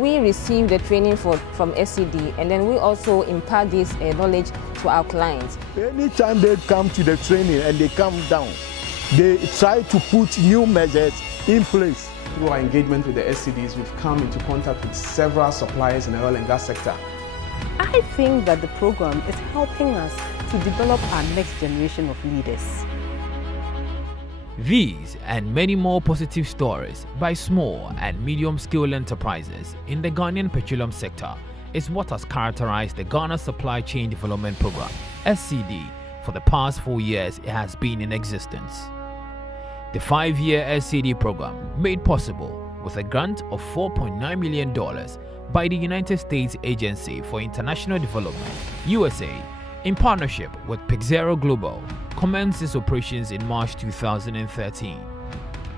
We receive the training from SCD, and then we also impart this knowledge to our clients. Anytime they come to the training and they come down, they try to put new measures in place. Through our engagement with the SCDs, we've come into contact with several suppliers in the oil and gas sector. I think that the program is helping us to develop our next generation of leaders. These and many more positive stories by small and medium-scale enterprises in the Ghanaian petroleum sector is what has characterized the Ghana Supply Chain Development Program, SCD, for the past 4 years it has been in existence. The 5-year SCD program made possible with a grant of $4.9 million by the United States Agency for International Development, USA, in partnership with Petroleum Global, commenced its operations in March 2013.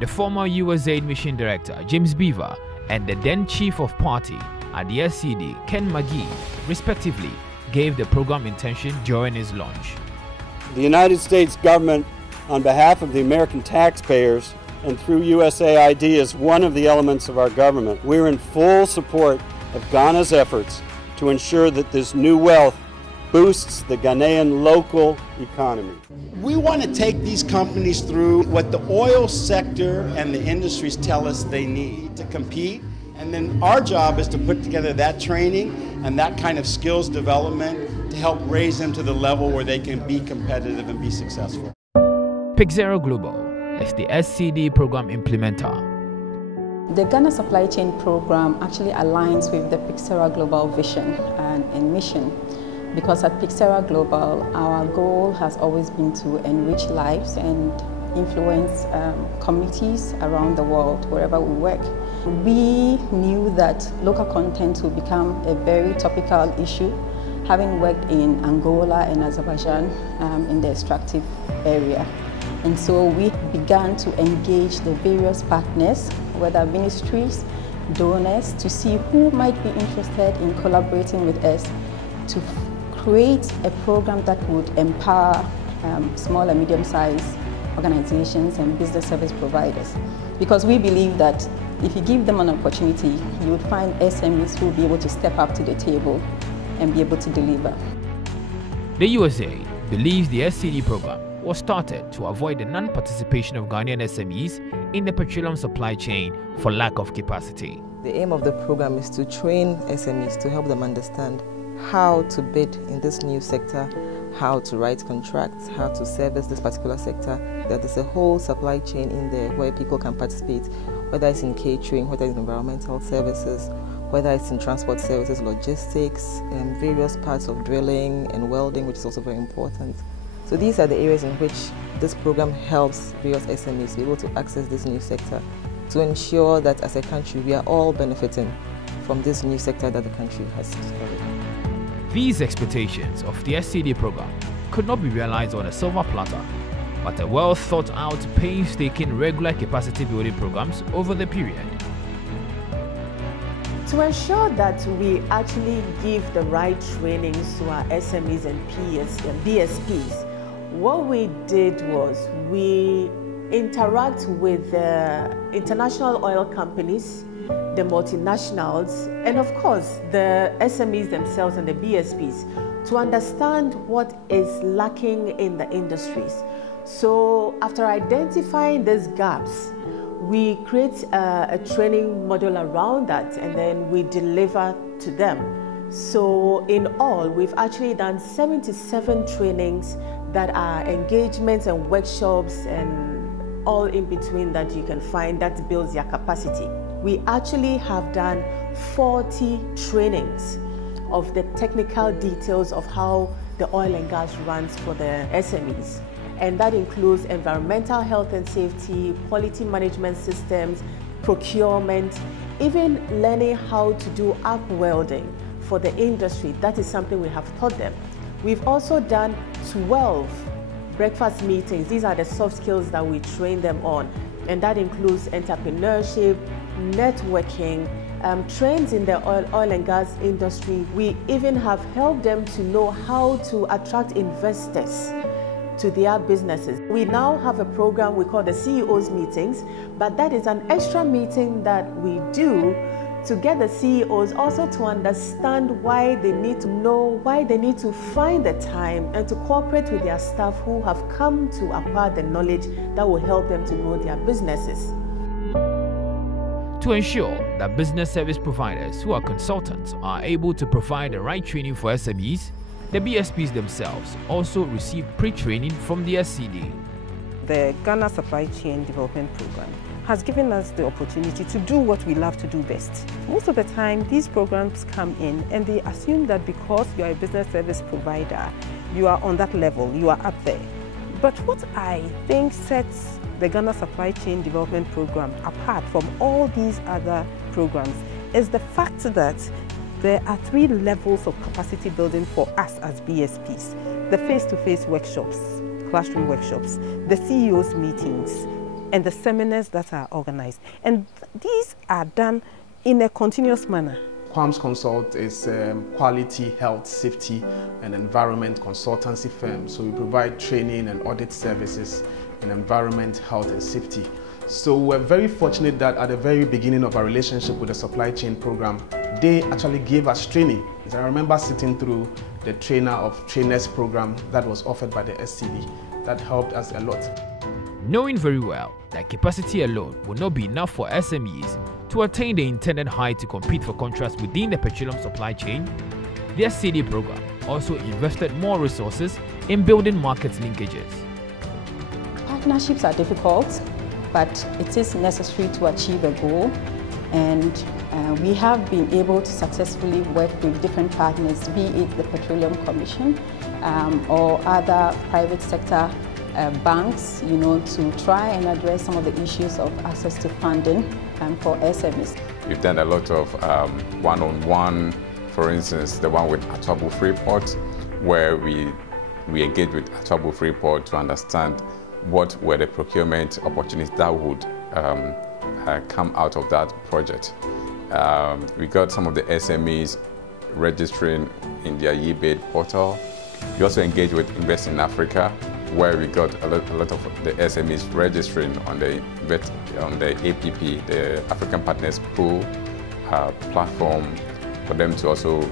The former USAID Mission Director, James Beaver, and the then Chief of Party at the SCD, Ken McGee, respectively, gave the program intention during its launch. The United States government, on behalf of the American taxpayers and through USAID, is one of the elements of our government. We're in full support of Ghana's efforts to ensure that this new wealth boosts the Ghanaian local economy. We want to take these companies through what the oil sector and the industries tell us they need to compete, and then our job is to put together that training and that kind of skills development to help raise them to the level where they can be competitive and be successful. Petroleum Global is the SCD program implementer. The Ghana Supply Chain Program actually aligns with the Petroleum Global vision and mission. Because at Petroleum Global, our goal has always been to enrich lives and influence communities around the world, wherever we work. We knew that local content would become a very topical issue, having worked in Angola and Azerbaijan in the extractive area. And so we began to engage the various partners, whether ministries, donors, to see who might be interested in collaborating with us to create a program that would empower small and medium-sized organizations and business service providers. Because we believe that if you give them an opportunity, you would find SMEs who will be able to step up to the table and be able to deliver. The USA believes the SCD program was started to avoid the non-participation of Ghanaian SMEs in the petroleum supply chain for lack of capacity. The aim of the program is to train SMEs to help them understand how to bid in this new sector, how to write contracts, how to service this particular sector. That there's a whole supply chain in there where people can participate, whether it's in catering, whether it's in environmental services, whether it's in transport services, logistics, and various parts of drilling and welding, which is also very important. So these are the areas in which this program helps various SMEs be able to access this new sector to ensure that as a country we are all benefiting from this new sector that the country has discovered. These expectations of the SCD program could not be realized on a silver platter, but a well thought out, painstaking regular capacity building programs over the period. To ensure that we actually give the right trainings to our SMEs and BSPs, what we did was we interact with the international oil companies, the multinationals, and of course the SMEs themselves and the BSPs to understand what is lacking in the industries. So after identifying these gaps, we create a training model around that, and then we deliver to them. So in all, we've actually done 77 trainings that are engagements and workshops and all in between that you can find that builds their capacity. We actually have done 40 trainings of the technical details of how the oil and gas runs for the SMEs. And that includes environmental health and safety, quality management systems, procurement, even learning how to do arc welding for the industry. That is something we have taught them. We've also done 12 breakfast meetings. These are the soft skills that we train them on. And that includes entrepreneurship, networking, trends in the oil and gas industry. We even have helped them to know how to attract investors to their businesses. We now have a program we call the CEO's meetings, but that is an extra meeting that we do to get the CEOs also to understand why they need to know, why they need to find the time and to cooperate with their staff who have come to acquire the knowledge that will help them to grow their businesses. To ensure that business service providers who are consultants are able to provide the right training for SMEs, the BSPs themselves also receive pre-training from the SCD. The Ghana Supply Chain Development Program has given us the opportunity to do what we love to do best. Most of the time, these programs come in and they assume that because you are a business service provider, you are on that level, you are up there. But what I think sets the Ghana Supply Chain Development Program apart from all these other programs is the fact that there are 3 levels of capacity building for us as BSPs. The face-to-face workshops, classroom workshops, the CEOs meetings, and the seminars that are organized. And these are done in a continuous manner. Quams Consult is a quality, health, safety, and environment consultancy firm. So we provide training and audit services in environment, health, and safety. So we're very fortunate that at the very beginning of our relationship with the supply chain program, they actually gave us training. I remember sitting through the trainer of trainers program that was offered by the SCD. That helped us a lot. Knowing very well that capacity alone will not be enough for SMEs to attain the intended height to compete for contracts within the petroleum supply chain, the SCD program also invested more resources in building market linkages. Partnerships are difficult, but it is necessary to achieve a goal, and we have been able to successfully work with different partners, be it the Petroleum Commission or other private sector banks, to try and address some of the issues of access to funding for SMEs. We've done a lot of one-on-one, for instance, the one with Atobo Freeport, where we engaged with Atobo Freeport to understand what were the procurement opportunities that would come out of that project. We got some of the SMEs registering in their eBid portal. We also engaged with Invest in Africa, where we got a lot of the SMEs registering on the APP, the African Partners Pool platform, for them to also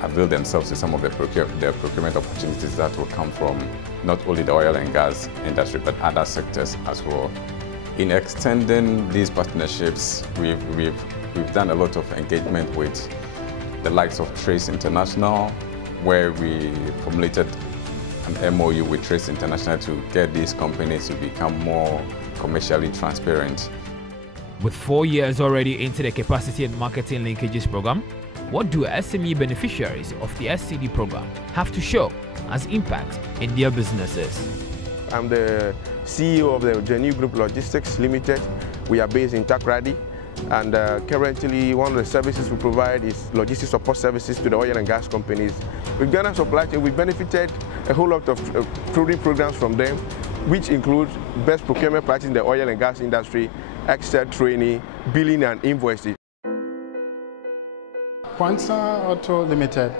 avail themselves to some of the procurement opportunities that will come from not only the oil and gas industry, but other sectors as well. In extending these partnerships, we've done a lot of engagement with the likes of Trace International, where we formulated an MOU with Trace International to get these companies to become more commercially transparent. With 4 years already into the Capacity and Marketing Linkages program, what do SME beneficiaries of the SCD program have to show as impact in their businesses? I'm the CEO of the Genuine Group Logistics Limited. We are based in Takoradi, and currently one of the services we provide is logistics support services to the oil and gas companies. With Ghana Supply Chain, we benefited a whole lot of training programs from them, which include best procurement practice in the oil and gas industry, extra training, billing and invoicing. Quanta Auto Limited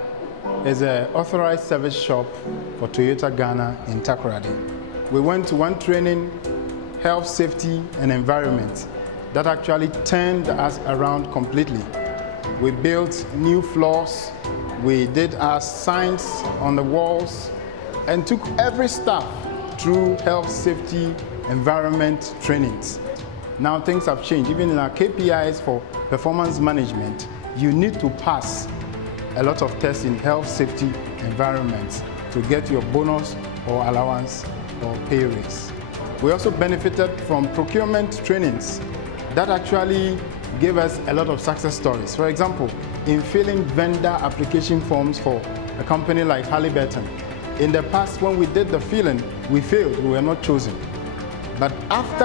is an authorized service shop for Toyota Ghana in Takoradi. We went to one training, health, safety and environment, that actually turned us around completely. We built new floors, we did our signs on the walls, and took every staff through health, safety, environment trainings. Now things have changed. Even in our KPIs for performance management, you need to pass a lot of tests in health, safety, environment to get your bonus or allowance or pay raise. We also benefited from procurement trainings that actually gave us a lot of success stories. For example, in filling vendor application forms for a company like Halliburton. In the past, when we did the filling, we failed, we were not chosen. But after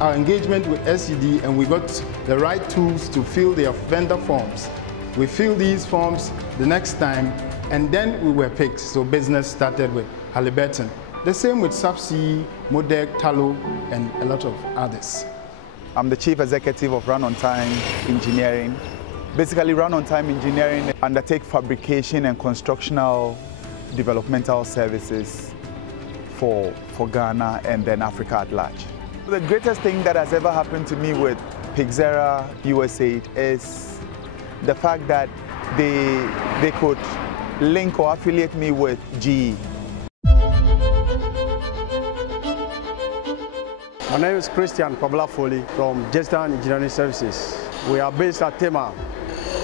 our engagement with SCD and we got the right tools to fill their vendor forms, we filled these forms the next time and then we were picked. So business started with Halliburton. The same with Subsea, Modec, Talo, and a lot of others. I'm the Chief Executive of Run On Time Engineering. Basically, Run On Time Engineering undertake fabrication and constructional developmental services for Ghana and then Africa at large. The greatest thing that has ever happened to me with Pixera USAID is the fact that they could link or affiliate me with GE. My name is Christian Pabla Foley from Gestan Engineering Services. We are based at Tema.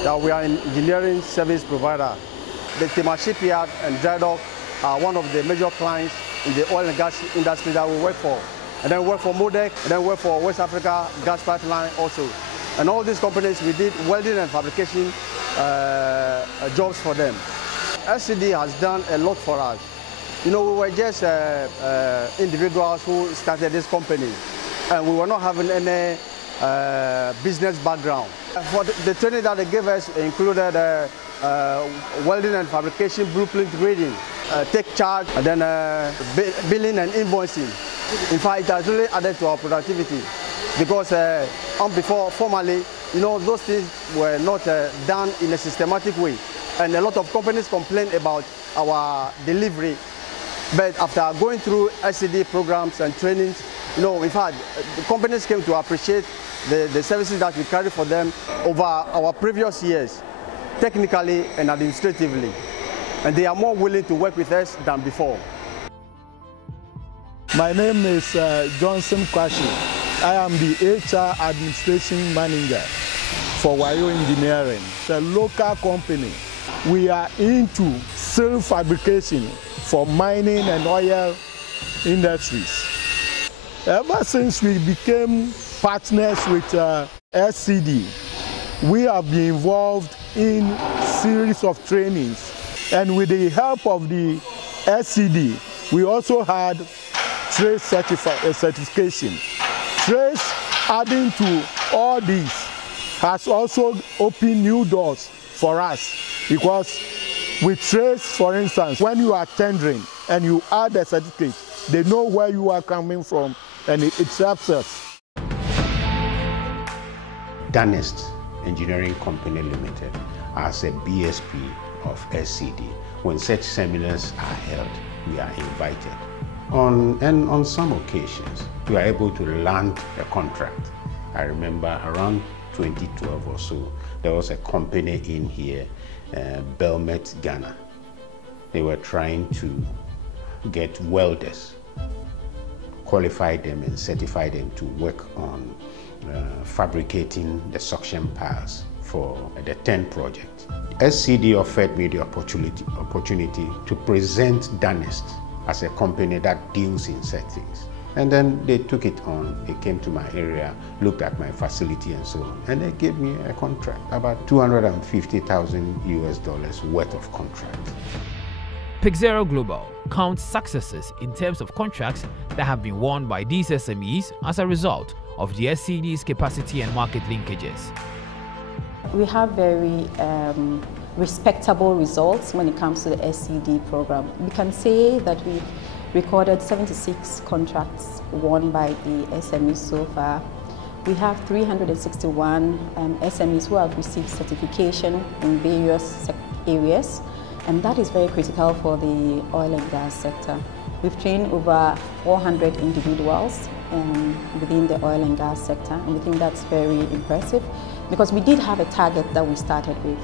That we are an engineering service provider. The Tema shipyard and dry dock are one of the major clients in the oil and gas industry that we work for. And then we work for Modec, and then we work for West Africa Gas Pipeline also. And all these companies, we did welding and fabrication jobs for them. SCD has done a lot for us. You know, we were just individuals who started this company, and we were not having any business background. For the training that they gave us included welding and fabrication, blueprint reading, take charge, and then billing and invoicing. In fact, it has really added to our productivity because before, formerly, you know, those things were not done in a systematic way. And a lot of companies complain about our delivery. But after going through SCD programs and trainings, you know, in fact, the companies came to appreciate the services that we carry for them over our previous years, technically and administratively. And they are more willing to work with us than before. My name is Johnson Kwashi. I am the HR Administration Manager for Wayo Engineering. It's a local company. We are into steel fabrication for mining and oil industries. Ever since we became partners with SCD, we have been involved in a series of trainings. And with the help of the SCD, we also had TRACE certification. TRACE, adding to all these, has also opened new doors for us, because with TRACE, for instance, when you are tendering and you add a certificate, they know where you are coming from, and it helps us. Danest Engineering Company Limited as a BSP of SCD. When such seminars are held, we are invited. On some occasions, we are able to land a contract. I remember around 2012 or so, there was a company in here, Belmet, Ghana. They were trying to get welders, qualify them and certify them to work on fabricating the suction piles for the 10 project. SCD offered me the opportunity to present Danest as a company that deals in such things. And then they took it on. They came to my area, looked at my facility and so on, and they gave me a contract, about $250,000 US worth of contract. Pixera Global counts successes in terms of contracts that have been won by these SMEs as a result of the SCD's capacity and market linkages. We have very respectable results when it comes to the SCD program. We can say that we've recorded 76 contracts won by the SMEs so far. We have 361 SMEs who have received certification in various areas, and that is very critical for the oil and gas sector. We've trained over 400 individuals within the oil and gas sector, and we think that's very impressive because we did have a target that we started with.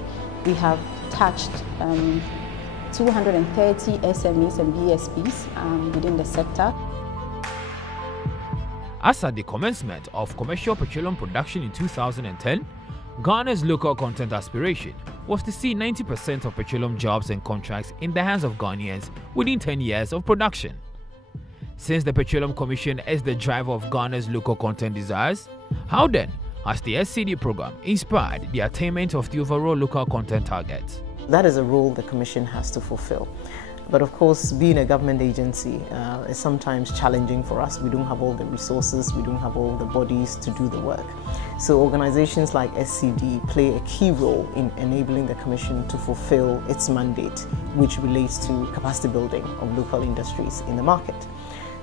We have touched 230 SMEs and BSPs within the sector. As at the commencement of commercial petroleum production in 2010, Ghana's local content aspiration was to see 90% of petroleum jobs and contracts in the hands of Ghanaians within 10 years of production. Since the Petroleum Commission is the driver of Ghana's local content desires, how then has the SCD program inspired the attainment of the overall local content targets? That is a role the Commission has to fulfill. But of course, being a government agency is sometimes challenging for us. We don't have all the resources, we don't have all the bodies to do the work. So organizations like SCD play a key role in enabling the Commission to fulfill its mandate, which relates to capacity building of local industries in the market.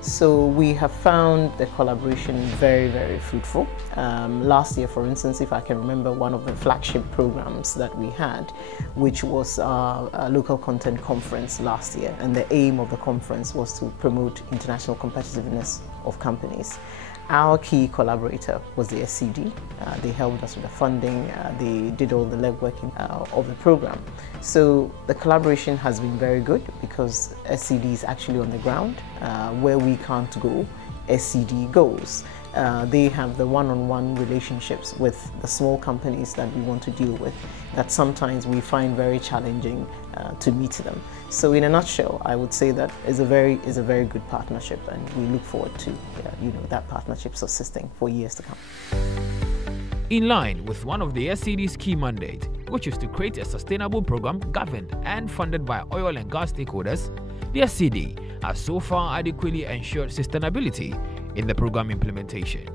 So we have found the collaboration very, very fruitful. Last year, for instance, if I can remember, one of the flagship programs that we had, which was our local content conference last year, and the aim of the conference was to promote international competitiveness of companies. Our key collaborator was the SCD. They helped us with the funding, they did all the legwork of the program. So the collaboration has been very good because SCD is actually on the ground. Where we can't go, SCD goes. They have the one-on-one relationships with the small companies that we want to deal with that sometimes we find very challenging to meet them. So in a nutshell, I would say that is a very good partnership, and we look forward to that partnership subsisting for years to come. In line with one of the SCD's key mandate, which is to create a sustainable program governed and funded by oil and gas stakeholders, the SCD has so far adequately ensured sustainability in the program implementation.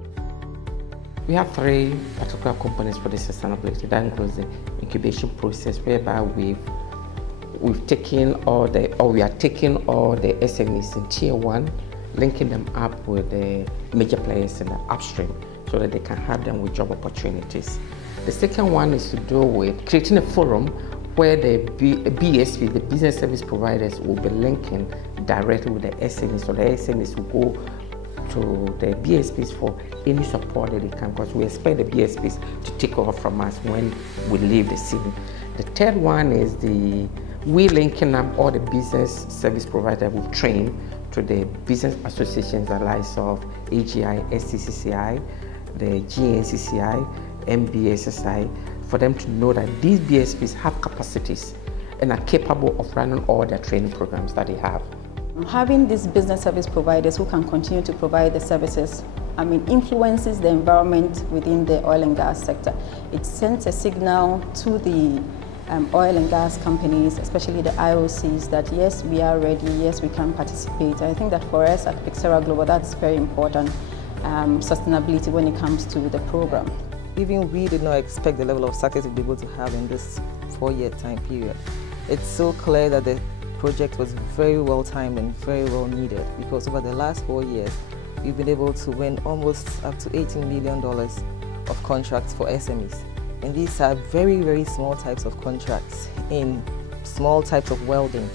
We have 3 particular components for the sustainability. That includes the incubation process, whereby we are taking all the SMEs in Tier 1, linking them up with the major players in the upstream so that they can help them with job opportunities. The second one is to do with creating a forum where the BSP, the business service providers, will be linking directly with the SMEs, so the SMEs will go to the BSPs for any support that they can, because we expect the BSPs to take over from us when we leave the scene. The third one is we linking up all the business service providers we train to the business associations, the likes of AGI, SCCCI, the GNCCI, MBSSI, for them to know that these BSPs have capacities and are capable of running all their training programs that they have. Having these business service providers who can continue to provide the services, influences the environment within the oil and gas sector. It sends a signal to the oil and gas companies, especially the IOCs, that yes, we are ready, yes, we can participate. I think that for us at Pixera Global, that's very important, sustainability when it comes to the program. Even we did not expect the level of success we'd be able to have in this 4-year time period. It's so clear that the project was very well timed and very well needed, because over the last 4 years, we've been able to win almost up to $18 million of contracts for SMEs. And these are very, very small types of contracts in small types of welding,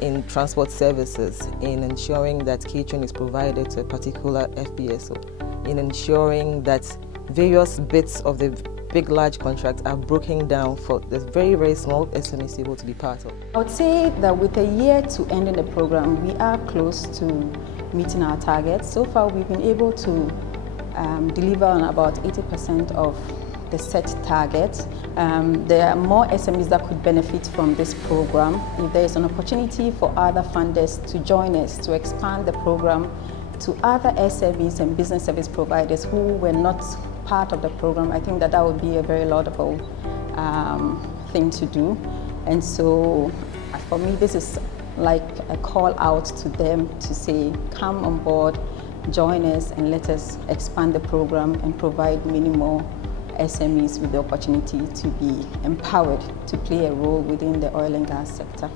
in transport services, in ensuring that catering is provided to a particular FPSO, in ensuring that various bits of the big, large contracts are broken down for the very, very small SMEs able to be part of. I would say that with a year to end in the program, we are close to meeting our targets. So far, we've been able to deliver on about 80% of the set targets. There are more SMEs that could benefit from this program. If there is an opportunity for other funders to join us to expand the program to other SMEs and business service providers who were not part of the program, I think that would be a very laudable thing to do. And so for me, this is like a call out to them to say, come on board, join us, and let us expand the program and provide many more SMEs with the opportunity to be empowered to play a role within the oil and gas sector.